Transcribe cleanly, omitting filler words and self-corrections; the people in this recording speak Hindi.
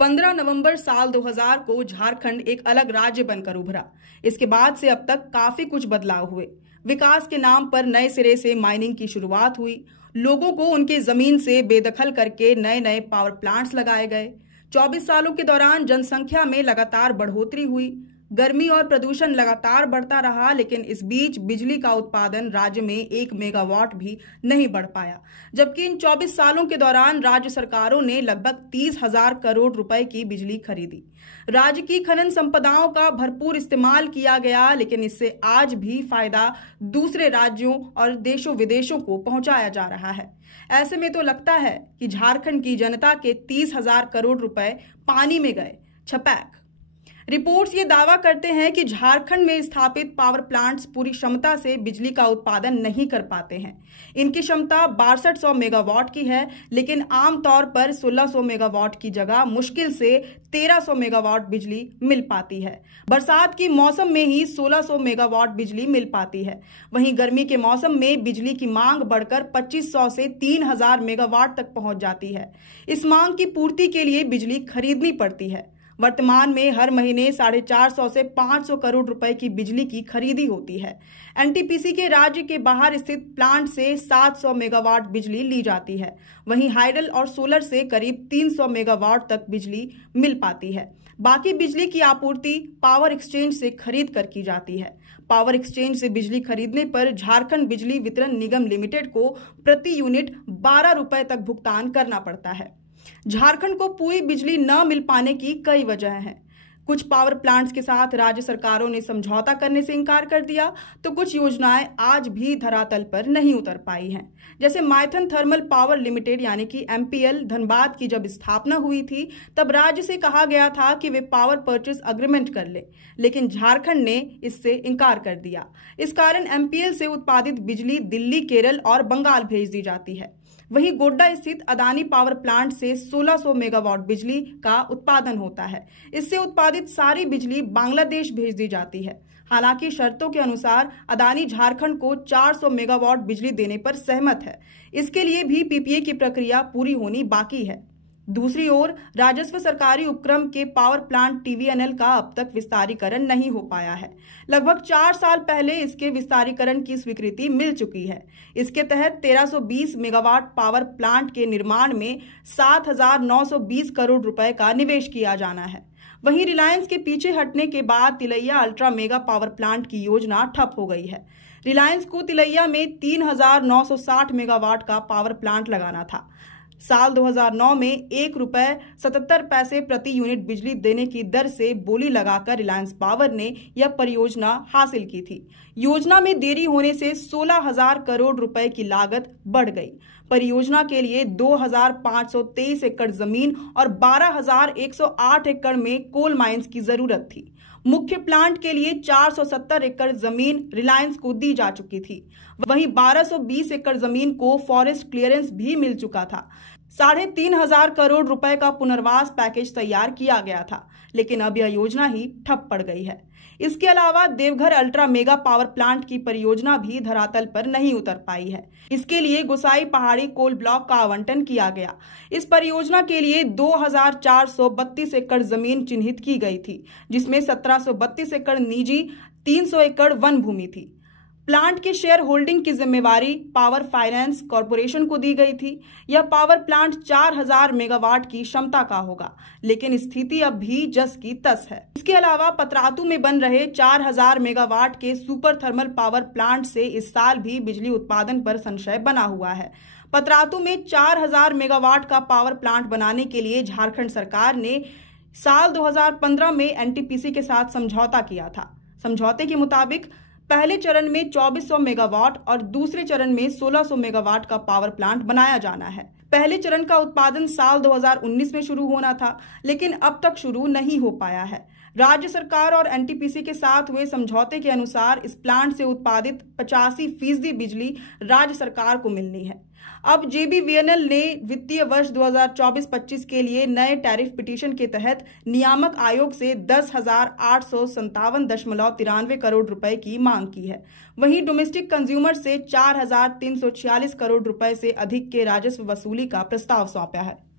15 नवंबर साल 2000 को झारखंड एक अलग राज्य बनकर उभरा। इसके बाद से अब तक काफी कुछ बदलाव हुए। विकास के नाम पर नए सिरे से माइनिंग की शुरुआत हुई। लोगों को उनके जमीन से बेदखल करके नए नए पावर प्लांट्स लगाए गए। 24 सालों के दौरान जनसंख्या में लगातार बढ़ोतरी हुई। गर्मी और प्रदूषण लगातार बढ़ता रहा, लेकिन इस बीच बिजली का उत्पादन राज्य में 1 मेगावाट भी नहीं बढ़ पाया। जबकि इन 24 सालों के दौरान राज्य सरकारों ने लगभग 30,000 करोड़ रुपए की बिजली खरीदी। राज्य की खनन संपदाओं का भरपूर इस्तेमाल किया गया, लेकिन इससे आज भी फायदा दूसरे राज्यों और देशों विदेशों को पहुंचाया जा रहा है। ऐसे में तो लगता है कि झारखंड की जनता के 30,000 करोड़ रुपए पानी में गए। छपैक। रिपोर्ट्स ये दावा करते हैं कि झारखंड में स्थापित पावर प्लांट्स पूरी क्षमता से बिजली का उत्पादन नहीं कर पाते हैं। इनकी क्षमता 6200 मेगावाट की है, लेकिन आमतौर पर 1600 मेगावाट की जगह मुश्किल से 1300 मेगावाट बिजली मिल पाती है। बरसात की मौसम में ही 1600 मेगावाट बिजली मिल पाती है। वहीं गर्मी के मौसम में बिजली की मांग बढ़कर 2500 से 3000 मेगावाट तक पहुंच जाती है। इस मांग की पूर्ति के लिए बिजली खरीदनी पड़ती है। वर्तमान में हर महीने 450 से 500 करोड़ रुपए की बिजली की खरीदी होती है। एनटीपीसी के राज्य के बाहर स्थित प्लांट से 700 मेगावाट बिजली ली जाती है। वहीं हाइडल और सोलर से करीब 300 मेगावाट तक बिजली मिल पाती है। बाकी बिजली की आपूर्ति पावर एक्सचेंज से खरीद कर की जाती है। पावर एक्सचेंज से बिजली खरीदने पर झारखंड बिजली वितरण निगम लिमिटेड को प्रति यूनिट 12 रुपए तक भुगतान करना पड़ता है। झारखंड को पूरी बिजली न मिल पाने की कई वजह हैं। कुछ पावर प्लांट्स के साथ राज्य सरकारों ने समझौता करने से इनकार कर दिया, तो कुछ योजनाएं आज भी धरातल पर नहीं उतर पाई हैं। जैसे माइथन थर्मल पावर लिमिटेड यानी कि एमपीएल धनबाद की जब स्थापना हुई थी, तब राज्य से कहा गया था कि वे पावर परचेस अग्रीमेंट कर ले, लेकिन झारखंड ने इससे इनकार कर दिया। इस कारण एमपीएल से उत्पादित बिजली दिल्ली, केरल और बंगाल भेज दी जाती है। वहीं गोड्डा स्थित अदानी पावर प्लांट से 1600 मेगावाट बिजली का उत्पादन होता है। इससे उत्पादित सारी बिजली बांग्लादेश भेज दी जाती है। हालांकि शर्तों के अनुसार अदानी झारखंड को 400 मेगावाट बिजली देने पर सहमत है। इसके लिए भी पीपीए की प्रक्रिया पूरी होनी बाकी है। दूसरी ओर राजस्व सरकारी उपक्रम के पावर प्लांट टीवीएनएल का अब तक विस्तारीकरण नहीं हो पाया है। लगभग 4 साल पहले इसके विस्तारीकरण की स्वीकृति मिल चुकी है। इसके तहत 1320 मेगावाट पावर प्लांट के निर्माण में 7,920 करोड़ रुपए का निवेश किया जाना है। वहीं रिलायंस के पीछे हटने के बाद Tilaiya ultra mega power plant की योजना ठप हो गई है। रिलायंस को तिलैया में 3,960 मेगावाट का पावर प्लांट लगाना था। साल 2009 में 1 रुपए 77 पैसे प्रति यूनिट बिजली देने की दर से बोली लगाकर रिलायंस पावर ने यह परियोजना हासिल की थी। योजना में देरी होने से 16,000 करोड़ रुपए की लागत बढ़ गई। परियोजना के लिए 2,523 एकड़ जमीन और 12,108 एकड़ में कोल माइंस की जरूरत थी। मुख्य प्लांट के लिए 470 एकड़ जमीन रिलायंस को दी जा चुकी थी। वहीं 1220 एकड़ जमीन को फॉरेस्ट क्लियरेंस भी मिल चुका था। 3,500 करोड़ रुपए का पुनर्वास पैकेज तैयार किया गया था, लेकिन अब यह योजना ही ठप पड़ गई है। इसके अलावा Deoghar ultra mega power plant की परियोजना भी धरातल पर नहीं उतर पाई है। इसके लिए गुसाई पहाड़ी कोल ब्लॉक का आवंटन किया गया। इस परियोजना के लिए 2,432 एकड़ जमीन चिन्हित की गई थी, जिसमें 1,732 एकड़ निजी, 300 एकड़ वन भूमि थी। प्लांट के शेयर होल्डिंग की जिम्मेवारी पावर फाइनेंस कॉरपोरेशन को दी गई थी। यह पावर प्लांट 4,000 मेगावाट की क्षमता का होगा, लेकिन स्थिति अब भी जस की तस है। इसके अलावा पतरातू में बन रहे 4,000 मेगावाट के सुपर थर्मल पावर प्लांट से इस साल भी बिजली उत्पादन पर संशय बना हुआ है। पतरातू में 4,000 मेगावाट का पावर प्लांट बनाने के लिए झारखंड सरकार ने साल 2015 में एनटीपीसी के साथ समझौता किया था। समझौते के मुताबिक पहले चरण में 2400 मेगावाट और दूसरे चरण में 1600 मेगावाट का पावर प्लांट बनाया जाना है। पहले चरण का उत्पादन साल 2019 में शुरू होना था, लेकिन अब तक शुरू नहीं हो पाया है। राज्य सरकार और एनटीपीसी के साथ हुए समझौते के अनुसार इस प्लांट से उत्पादित 85% बिजली राज्य सरकार को मिलनी है। अब जेबीवीएनएल ने वित्तीय वर्ष 2024-25 के लिए नए टैरिफ पिटीशन के तहत नियामक आयोग से 10,857.93 करोड़ रुपए की मांग की है। वहीं डोमेस्टिक कंज्यूमर से 4,346 करोड़ रुपए से अधिक के राजस्व वसूली का प्रस्ताव सौंपा है।